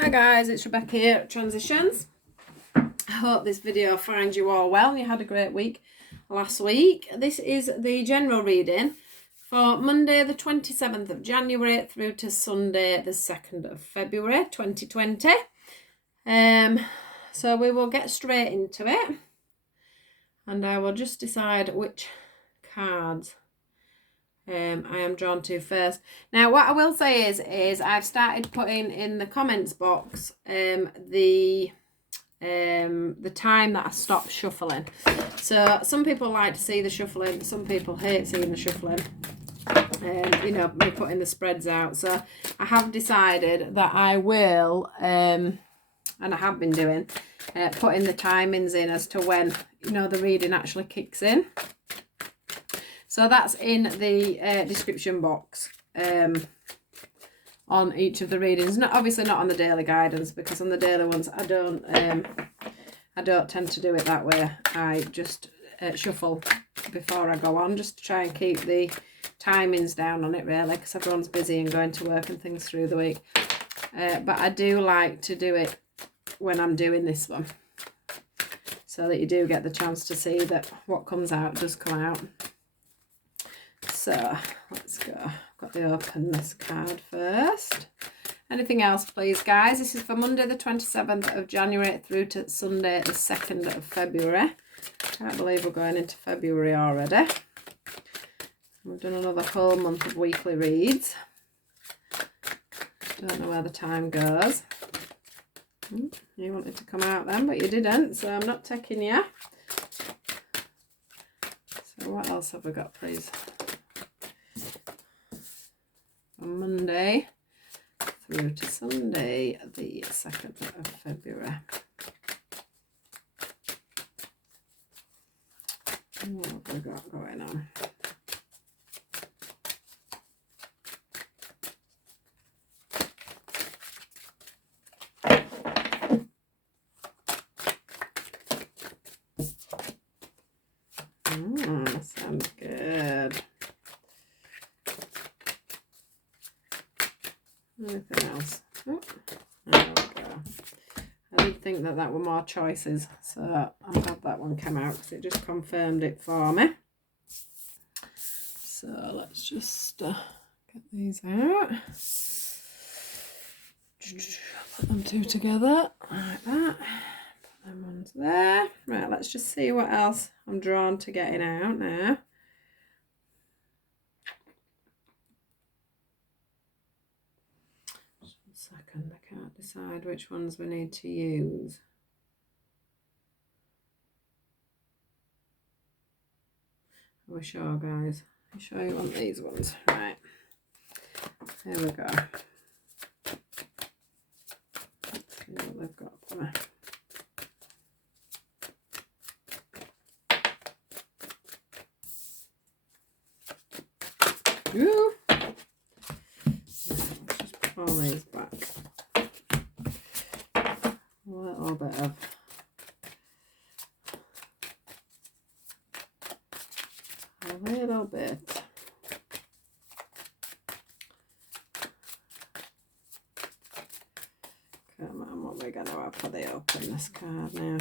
Hi guys, it's Rebecca here at Transitions. I hope this video finds you all well and you had a great week last week. This is the general reading for Monday the 27th of January through to Sunday the 2nd of February 2020. So we will get straight into it and I will just decide which cards I am drawn to first. Now what I will say is I've started putting in the comments box the time that I stopped shuffling. So some people like to see the shuffling, some people hate seeing the shuffling. You know, me putting the spreads out. So I have decided that I will, and I have been doing, putting the timings in as to when, you know, the reading actually kicks in. So that's in the description box on each of the readings. Not obviously not on the daily guidance, because on the daily ones I don't tend to do it that way. I just shuffle before I go on, just to try and keep the timings down on it, really, because everyone's busy and going to work and things through the week. But I do like to do it when I'm doing this one, so that you do get the chance to see that what comes out does come out. So let's go. Got to open this card first. Anything else, please, guys? This is for Monday the 27th of January through to Sunday the 2nd of February. Can't believe we're going into February already. We've done another whole month of weekly reads. Don't know where the time goes. You wanted to come out then, but you didn't, so I'm not taking you. So what else have we got, please? On Monday through to Sunday the 2nd of February. What have we got going on? Sounds good. Anything else? Oh, there we go. I did think that were more choices, so I'm glad that one came out because it just confirmed it for me. So let's just get these out. Put them two together like that. Put them ones there. Right, let's just see what else I'm drawn to getting out now. Second, I can't decide which ones we need to use. Are we sure, guys? Are you sure you want these ones? Right. Here we go. Let's see what they've got for me. Ooh. Let's just pull these back. A little bit of come on, what we're gonna have for the open this card now.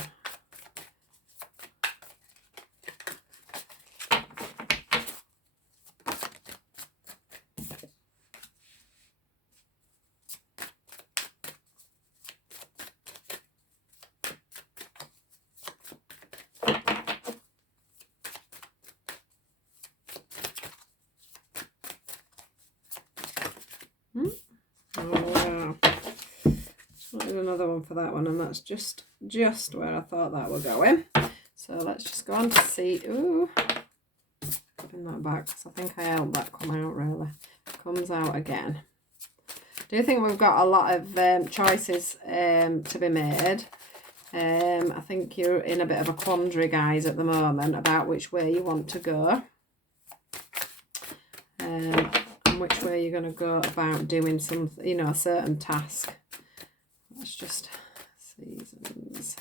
Another one for that one, and that's just where I thought that were going. So let's just go on to see. Ooh, putting that back because I think I held that come out. Really comes out again. Do you think we've got a lot of choices to be made? I think you're in a bit of a quandary, guys, at the moment about which way you want to go, and which way you're going to go about doing some, you know, a certain task. Let's just seasons.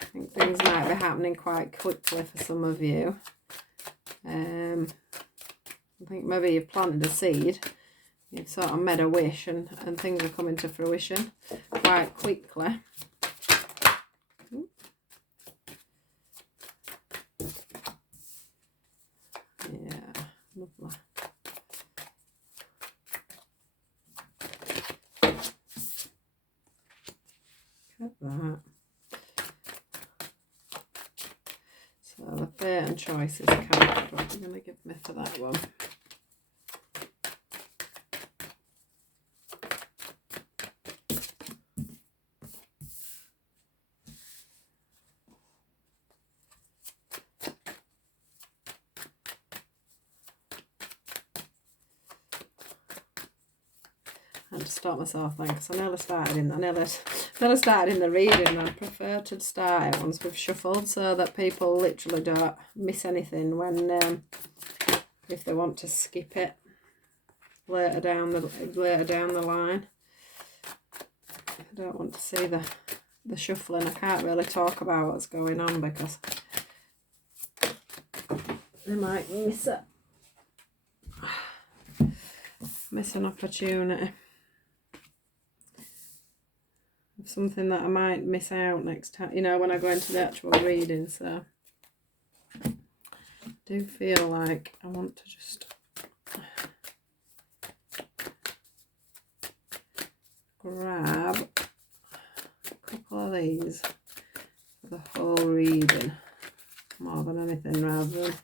I think things might be happening quite quickly for some of you. I think maybe you've planted a seed you've sort of made a wish and things are coming to fruition quite quickly. Yeah, lovely. Look at that. So the fate and choices card, what are you going to give me for that one? I had to stop myself then because I nearly started in the reading. I prefer to start it once we've shuffled so that people literally don't miss anything when if they want to skip it later down the line. I don't want to see the shuffling. I can't really talk about what's going on because they might miss an opportunity. Something that I might miss out next time, you know, when I go into the actual reading. So I do feel like I want to just grab a couple of these for the whole reading more than anything, rather than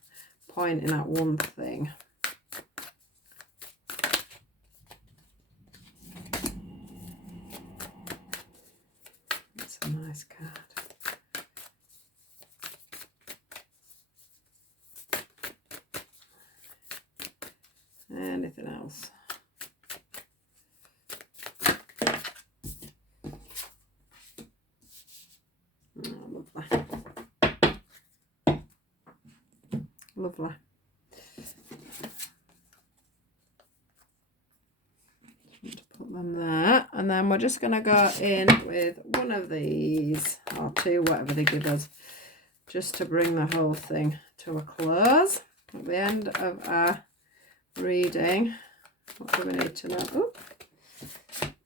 pointing at one thing. Nice card. Anything else? Oh, lovely. Lovely. Put them there, and then we're just going to go in with one of these or two, whatever they give us, just to bring the whole thing to a close at the end of our reading. What do we need to know? Oop.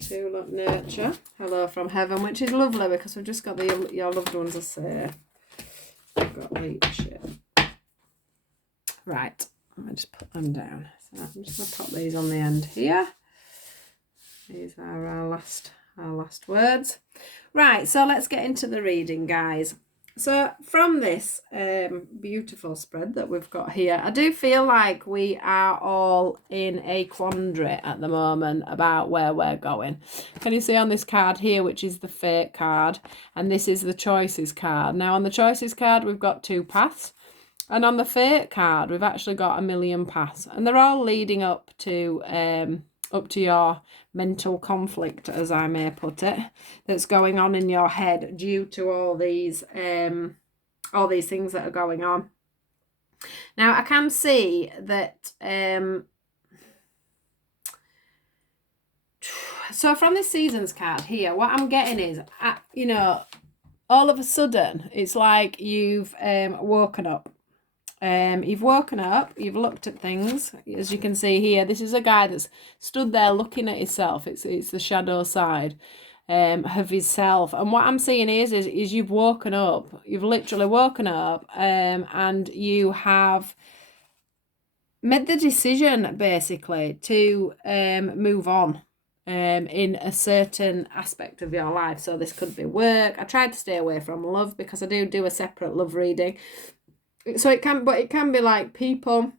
Tulip Nurture, Hello from Heaven, which is lovely because we've just got your loved ones are safe. We've got leadership. Right, let me just put them down. So I'm just going to pop these on the end here. These are our last words. Right, so let's get into the reading, guys. So from this beautiful spread that we've got here, I do feel like we are all in a quandary at the moment about where we're going. Can you see on this card here, which is the Fate card, and this is the Choices card. Now on the Choices card, we've got 2 paths. And on the Fate card, we've actually got 1,000,000 paths. And they're all leading up to your mental conflict, as I may put it, that's going on in your head due to all these things that are going on. Now, I can see that so from this Seasons card here, what I'm getting is, you know, all of a sudden, it's like you've woken up. You've woken up, you've looked at things. As you can see here, this is a guy that's stood there looking at himself. It's the shadow side of himself. And what I'm seeing is you've woken up. You've literally woken up and you have made the decision, basically, to move on in a certain aspect of your life. So this could be work. I tried to stay away from love because I do a separate love reading. So it can be like people,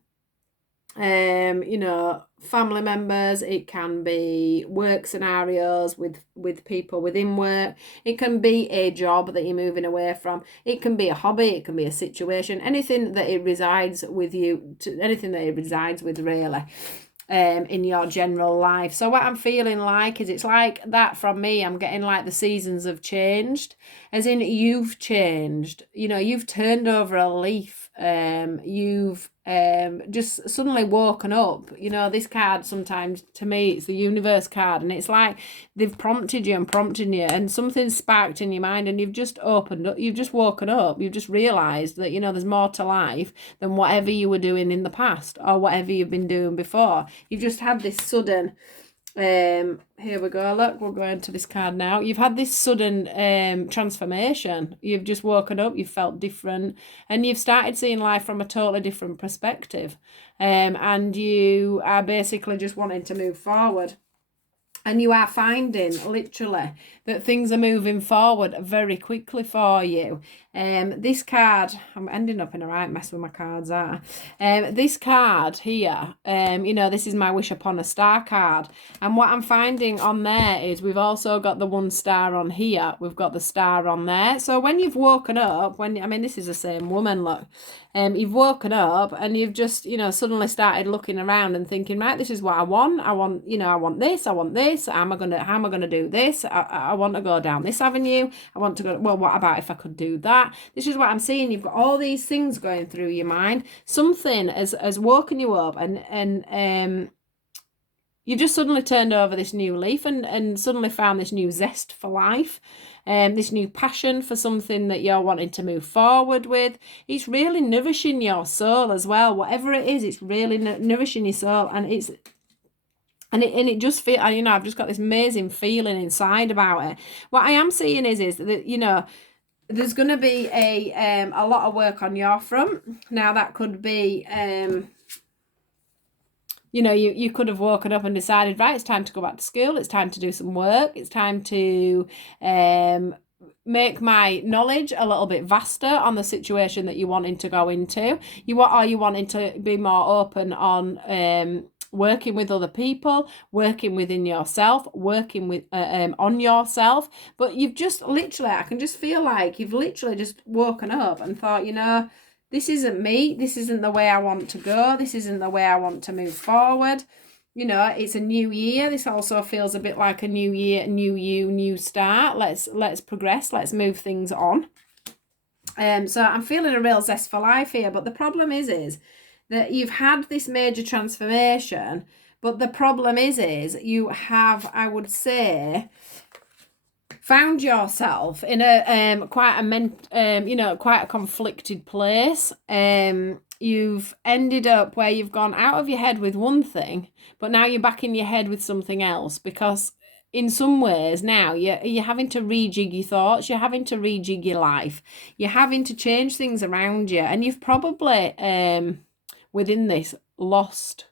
you know, family members. It can be work scenarios with people within work. It can be a job that you're moving away from. It can be a hobby. It can be a situation. Anything that it resides with you, anything that it resides with, really. In your general life. So what I'm feeling like is it's like that from me. I'm getting like the seasons have changed, as in you've changed. You know, you've turned over a leaf you've just suddenly woken up. You know, this card sometimes, to me, it's the universe card, and it's like they've prompted you and prompted you, and something's sparked in your mind, and you've just opened up, you've just woken up, you've just realised that, you know, there's more to life than whatever you were doing in the past or whatever you've been doing before. You've just had this sudden here we go, look, we're going to this card now. You've had this sudden transformation. You've just woken up, you've felt different, and you've started seeing life from a totally different perspective, and you are basically just wanting to move forward. And you are finding, literally, that things are moving forward very quickly for you. This card, I'm ending up in a right mess with my cards, are. This card here, you know, this is my Wish Upon a Star card. And what I'm finding on there is we've also got the 1 star on here. We've got the star on there. So when you've woken up, I mean, this is the same woman, look. You've woken up and you've just, you know, suddenly started looking around and thinking, right, this is what I want. I want, you know, I want this. How am I gonna do this? I want to go down this avenue. I want to go, well, what about if I could do that? This is what I'm seeing. You've got all these things going through your mind. Something has woken you up, and you've just suddenly turned over this new leaf and suddenly found this new zest for life, this new passion for something that you're wanting to move forward with. It's really nourishing your soul as well. Whatever it is, it's really nourishing your soul, and it just feel, you know, I've just got this amazing feeling inside about it. What I am seeing is that, you know, there's going to be a lot of work on your front. Now that could be, you know, you could have woken up and decided, right, it's time to go back to school. It's time to do some work. It's time to make my knowledge a little bit vaster on the situation that you're wanting to go into. You wanting to be more open on working with other people, working within yourself, working with on yourself. But you've just literally, I can just feel like you've literally just woken up and thought, you know, this isn't me. This isn't the way I want to go. This isn't the way I want to move forward. You know, it's a new year. This also feels a bit like a new year, new you, new start. Let's progress. Let's move things on. So I'm feeling a real zest for life here. But the problem is that you've had this major transformation. But the problem is you have, I would say, found yourself in a quite a conflicted place. You've ended up where you've gone out of your head with one thing, but now you're back in your head with something else, because in some ways now you're having to rejig your thoughts, you're having to rejig your life, you're having to change things around you, and you've probably within this lost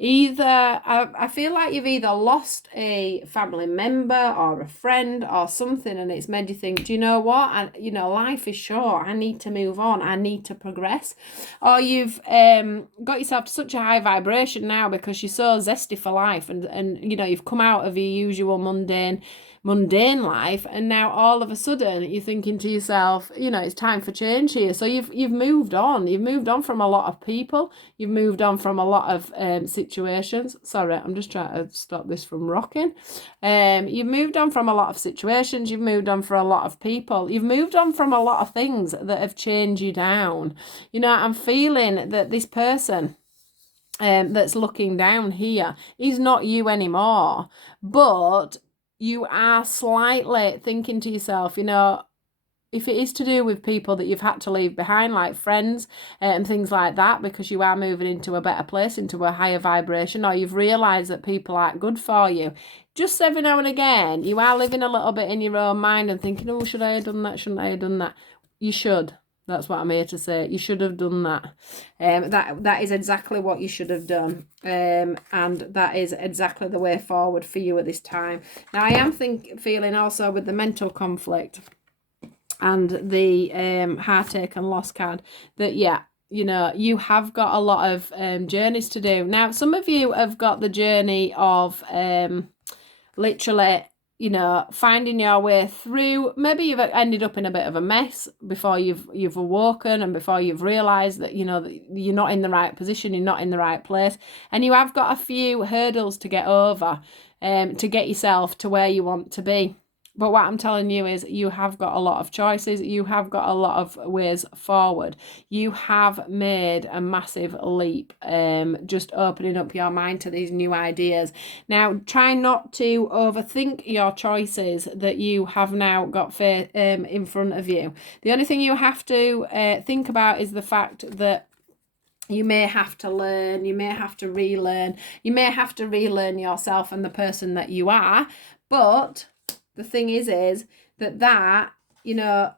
I feel like you've either lost a family member or a friend or something, and it's made you think, do you know what? Life is short. I need to move on. I need to progress. Or you've got yourself to such a high vibration now because you're so zesty for life, and you know, you've come out of your usual mundane life, and now all of a sudden you're thinking to yourself, you know, it's time for change here. So you've moved on from a lot of people, you've moved on from a lot of situations. Sorry, I'm just trying to stop this from rocking. You've moved on from a lot of situations, you've moved on from a lot of people, you've moved on from a lot of things that have changed you down. You know, I'm feeling that this person that's looking down here is not you anymore, but you are slightly thinking to yourself, you know, if it is to do with people that you've had to leave behind, like friends and things like that, because you are moving into a better place, into a higher vibration, or you've realised that people aren't good for you, just every now and again, you are living a little bit in your own mind and thinking, oh, should I have done that? Shouldn't I have done that? You should. That's what I'm here to say. You should have done that. That is exactly what you should have done. And that is exactly the way forward for you at this time. Now, I am feeling also with the mental conflict and the heartache and loss card that, yeah, you know, you have got a lot of journeys to do. Now, some of you have got the journey of literally, you know, finding your way through. Maybe you've ended up in a bit of a mess before you've awoken, and before you've realised that, you know, that you're not in the right position, you're not in the right place, and you have got a few hurdles to get over to get yourself to where you want to be. But what I'm telling you is you have got a lot of choices. You have got a lot of ways forward. You have made a massive leap, just opening up your mind to these new ideas. Now, try not to overthink your choices that you have now got in front of you. The only thing you have to think about is the fact that you may have to learn, you may have to relearn, you may have to relearn yourself and the person that you are. But the thing is that, you know,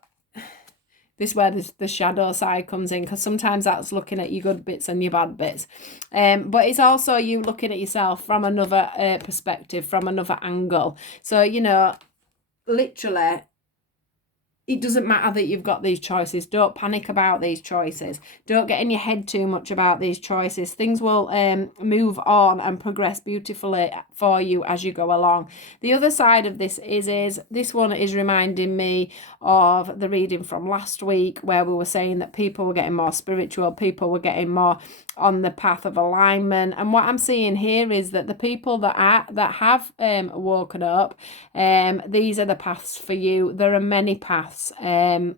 this is where the shadow side comes in, because sometimes that's looking at your good bits and your bad bits. But it's also you looking at yourself from another perspective, from another angle. So, you know, literally, it doesn't matter that you've got these choices. Don't panic about these choices. Don't get in your head too much about these choices. Things will move on and progress beautifully for you as you go along. The other side of this is this one is reminding me of the reading from last week, where we were saying that people were getting more spiritual, people were getting more on the path of alignment. And what I'm seeing here is that the people that have woken up, these are the paths for you. There are many paths, and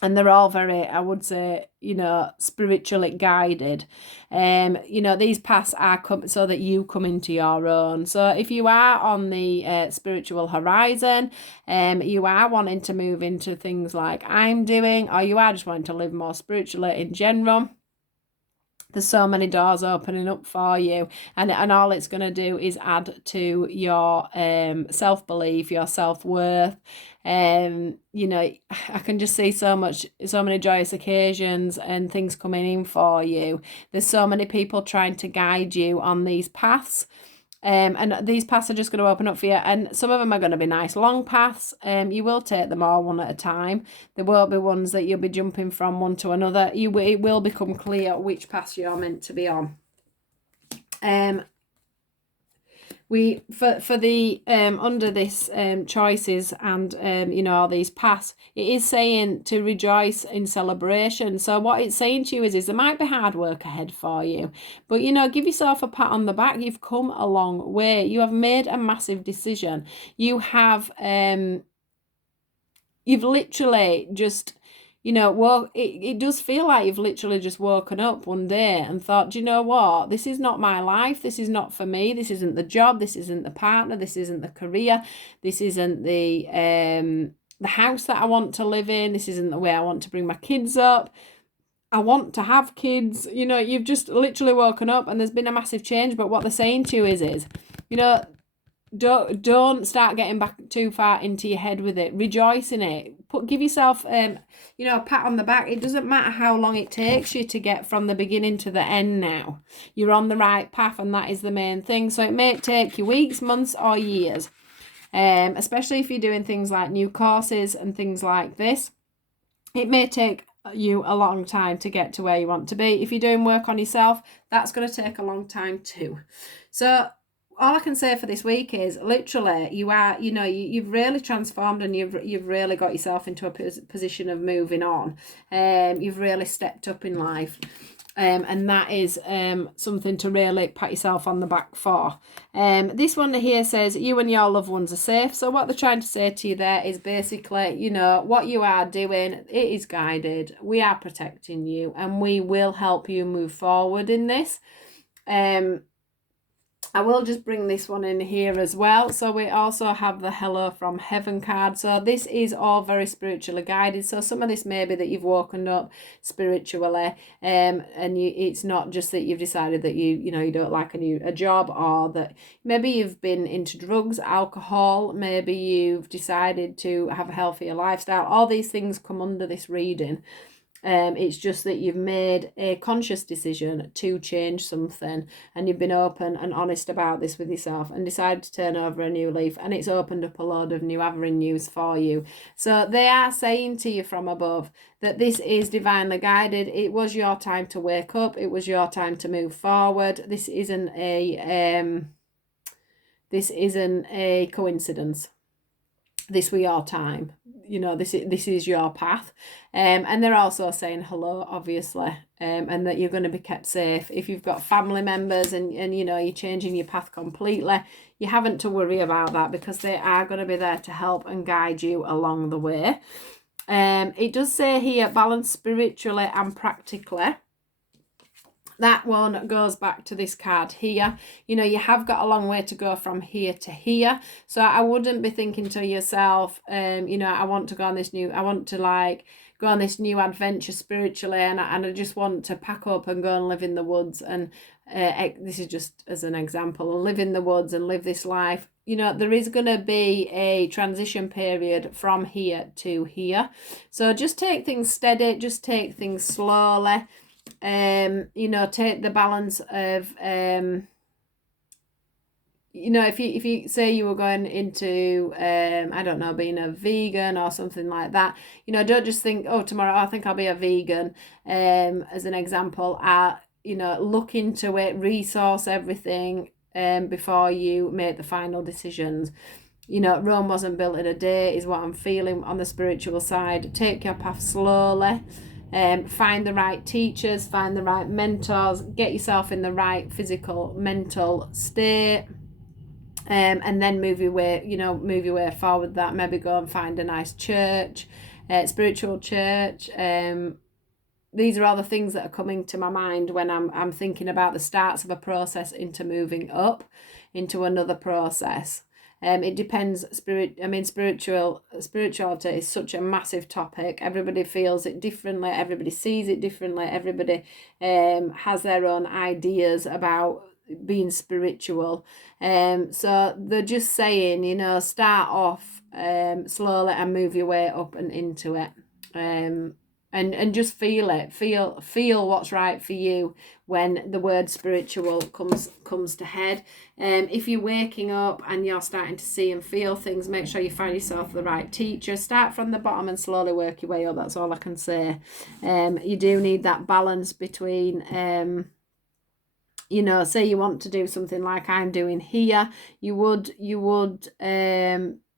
they're all very, I would say, you know, spiritually guided. You know, these paths are so that you come into your own. So if you are on the spiritual horizon, you are wanting to move into things like I'm doing, or you are just wanting to live more spiritually in general, there's so many doors opening up for you, and all it's going to do is add to your self-belief, your self-worth. You know, I can just see so many joyous occasions and things coming in for you. There's so many people trying to guide you on these paths. And these paths are just going to open up for you, and some of them are going to be nice long paths. You will take them all one at a time. There won't be ones that you'll be jumping from one to another. It will become clear which paths you're meant to be on. For the under this choices and you know, all these paths, it is saying to rejoice in celebration. So what it's saying to you is there might be hard work ahead for you, but you know, give yourself a pat on the back. You've come a long way. You have made a massive decision. You have you've literally just, you know, well, it does feel like you've literally just woken up one day and thought, do you know what? This is not my life. This is not for me. This isn't the job. This isn't the partner. This isn't the career. This isn't the house that I want to live in. This isn't the way I want to bring my kids up. I want to have kids. You know, you've just literally woken up and there's been a massive change. But what they're saying to you is, you know, don't start getting back too far into your head with it. Rejoice in it. Give yourself you know, a pat on the back. It doesn't matter how long it takes you to get from the beginning to the end now. You're on the right path, and that is the main thing. So it may take you weeks, months, or years. Especially if you're doing things like new courses and things like this. It may take you a long time to get to where you want to be. If you're doing work on yourself, that's going to take a long time too. So all I can say for this week is literally you are, you know, you've really transformed, and you've really got yourself into a position of moving on. You've really stepped up in life. And that is something to really pat yourself on the back for. This one here says you and your loved ones are safe. So what they're trying to say to you there is basically, you know, what you are doing, it is guided. We are protecting you, and we will help you move forward in this. I will just bring this one in here as well. So we also have the Hello from Heaven card. So this is all very spiritually guided. So some of this may be that you've woken up spiritually, and it's not just that you've decided that you know, you don't like a job, or that maybe you've been into drugs, alcohol, maybe you've decided to have a healthier lifestyle. All these things come under this reading. It's just that you've made a conscious decision to change something, and you've been open and honest about this with yourself and decided to turn over a new leaf, and it's opened up a load of new avenues for you. So they are saying to you from above that this is divinely guided. It was your time to wake up. It was your time to move forward. This isn't a coincidence. This was your time. you know, this is your path. And they're also saying hello, obviously, and that you're going to be kept safe. If you've got family members and you know, you're changing your path completely, you haven't to worry about that, because they are going to be there to help and guide you along the way. It does say here, balance spiritually and practically. That one goes back to this card here. You know, you have got a long way to go from here to here. So I wouldn't be thinking to yourself, you know, I want to go on this new adventure spiritually, and I just want to pack up and go and live in the woods. And this is just as an example, live in the woods and live this life. You know, there is going to be a transition period from here to here. So just take things steady, just take things slowly. You know, take the balance of you know, if you say you were going into I don't know, being a vegan or something like that, you know, don't just think, oh, tomorrow I think I'll be a vegan, as an example. You know, look into it, resource everything before you make the final decisions. You know, Rome wasn't built in a day, is what I'm feeling on the spiritual side. Take your path slowly. Find the right teachers, find the right mentors, get yourself in the right physical, mental state, and then move your way forward. That maybe go and find a nice church, spiritual church. These are all the things that are coming to my mind when I'm thinking about the starts of a process into moving up into another process. It depends. Spirituality is such a massive topic. Everybody feels it differently. Everybody sees it differently. Everybody has their own ideas about being spiritual. So they're just saying, you know, start off slowly and move your way up and into it. And just feel it. Feel what's right for you when the word spiritual comes to head. If you're waking up and you're starting to see and feel things, make sure you find yourself the right teacher. Start from the bottom and slowly work your way up. That's all I can say. You do need that balance between you know, say you want to do something like I'm doing here, you would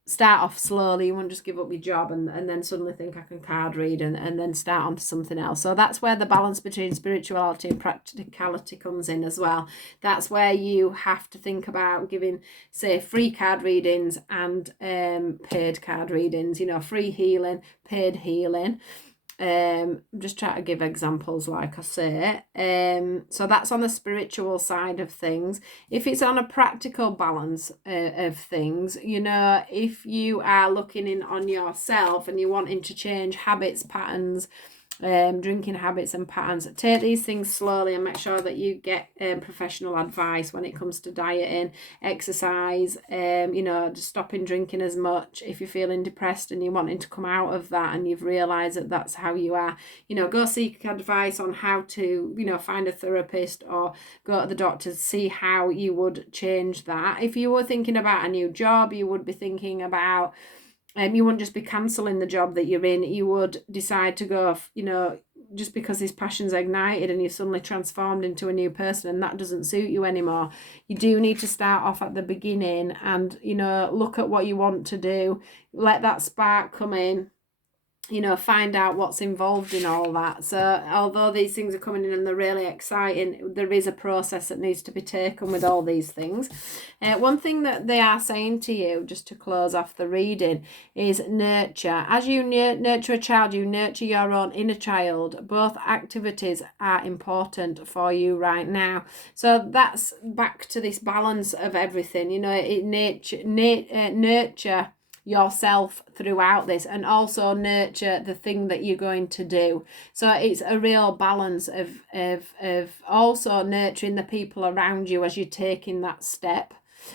start off slowly. You wouldn't just give up your job and then suddenly think I can card read and then start on to something else. So that's where the balance between spirituality and practicality comes in as well. That's where you have to think about giving, say, free card readings and paid card readings, you know, free healing, paid healing. I'm just trying to give examples, like I say. So that's on the spiritual side of things. If it's on a practical balance of things, you know, if you are looking in on yourself and you're wanting to change habits, patterns, drinking habits and patterns, take these things slowly and make sure that you get professional advice when it comes to dieting, exercise, you know, just stopping drinking as much. If you're feeling depressed and you're wanting to come out of that and you've realised that that's how you are, you know, go seek advice on how to, you know, find a therapist or go to the doctor to see how you would change that. If you were thinking about a new job, you would be thinking about you wouldn't just be cancelling the job that you're in. You would decide to go, you know, just because this passion's ignited and you're suddenly transformed into a new person and that doesn't suit you anymore. You do need to start off at the beginning and, you know, look at what you want to do. Let that spark come in. You know, find out what's involved in all that. So although these things are coming in and they're really exciting, there is a process that needs to be taken with all these things. One thing that they are saying to you, just to close off the reading, is nurture. As you nurture a child, you nurture your own inner child. Both activities are important for you right now. So that's back to this balance of everything. You know, nurture yourself throughout this and also nurture the thing that you're going to do. So it's a real balance of also nurturing the people around you as you're taking that step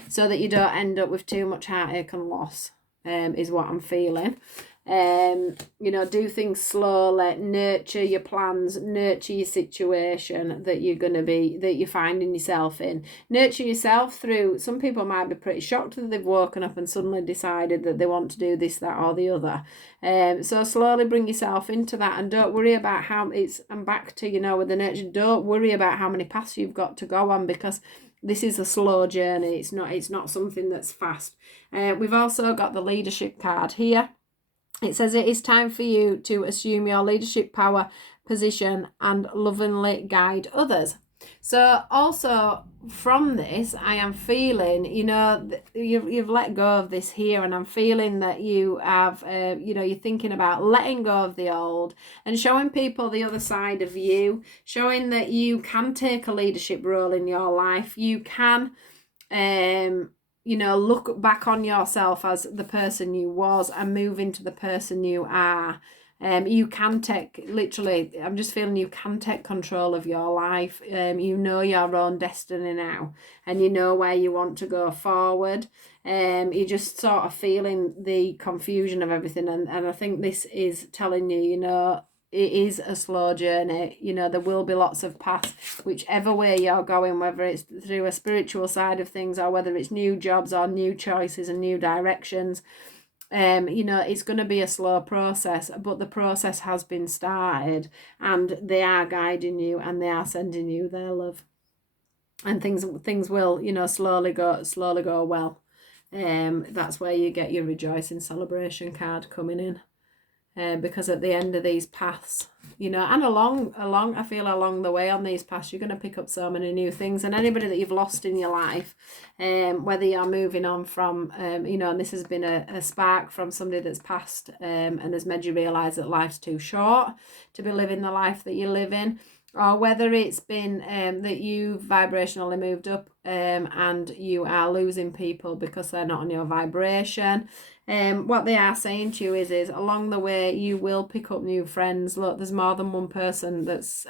so that you don't end up with too much heartache and loss, is what I'm feeling. You know, do things slowly, nurture your plans, nurture your situation that you're finding yourself in. Nurture yourself through, some people might be pretty shocked that they've woken up and suddenly decided that they want to do this, that or the other. So slowly bring yourself into that and don't worry about I'm back to, you know, with the nurture, don't worry about how many paths you've got to go on, because this is a slow journey. It's not something that's fast. We've also got the leadership card here. It says it is time for you to assume your leadership power position and lovingly guide others. So also from this, I am feeling, you know, you've let go of this here, and I'm feeling that you have, you know, you're thinking about letting go of the old and showing people the other side of you, showing that you can take a leadership role in your life. You can, you know, look back on yourself as the person you was and move into the person you are. You can take, literally, I'm just feeling you can take control of your life. You know your own destiny now, and you know where you want to go forward. You're just sort of feeling the confusion of everything, and I think this is telling you, you know, it is a slow journey. You know, there will be lots of paths, whichever way you're going, whether it's through a spiritual side of things or whether it's new jobs or new choices and new directions. You know, it's going to be a slow process, but the process has been started, and they are guiding you and they are sending you their love, and things will, you know, slowly go well. That's where you get your rejoicing celebration card coming in. Because at the end of these paths, you know, and along I feel along the way on these paths, you're going to pick up so many new things. And anybody that you've lost in your life, whether you're moving on from, you know, and this has been a spark from somebody that's passed, and has made you realise that life's too short to be living the life that you live in, or whether it's been that you've vibrationally moved up, and you are losing people because they're not on your vibration. What they are saying to you is along the way you will pick up new friends. Look, there's more than one person that's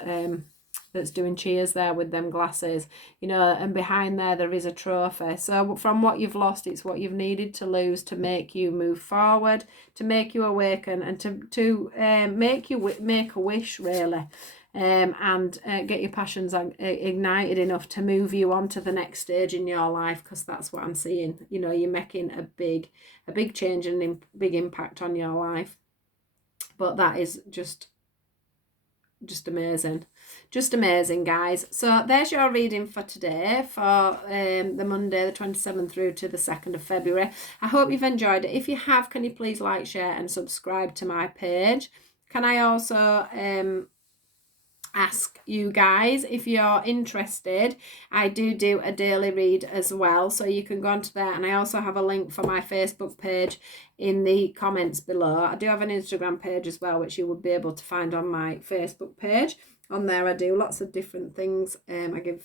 doing cheers there with them glasses, you know, and behind there is a trophy. So from what you've lost, it's what you've needed to lose to make you move forward, to make you awaken, and to make you make a wish, really. And get your passions ignited enough to move you on to the next stage in your life, because that's what I'm seeing. You know, you're making a big change and a big impact on your life. But that is just amazing. Just amazing, guys. So there's your reading for today, for the Monday the 27th through to the 2nd of February. I hope you've enjoyed it. If you have, can you please like, share and subscribe to my page? Can I also ask you guys, if you're interested, I do a daily read as well, so you can go onto there, and I also have a link for my Facebook page in the comments below. I do have an Instagram page as well, which you would be able to find on my Facebook page. On there I do lots of different things. I give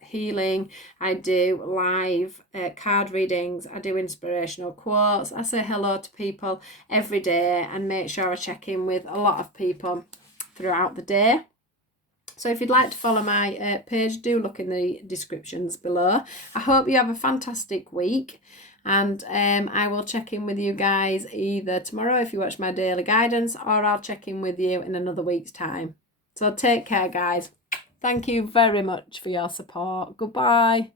healing, I do live card readings, I do inspirational quotes, I say hello to people every day and make sure I check in with a lot of people throughout the day. So if you'd like to follow my page, do look in the descriptions below. I hope you have a fantastic week, and I will check in with you guys either tomorrow if you watch my daily guidance, or I'll check in with you in another week's time. So take care, guys. Thank you very much for your support. Goodbye.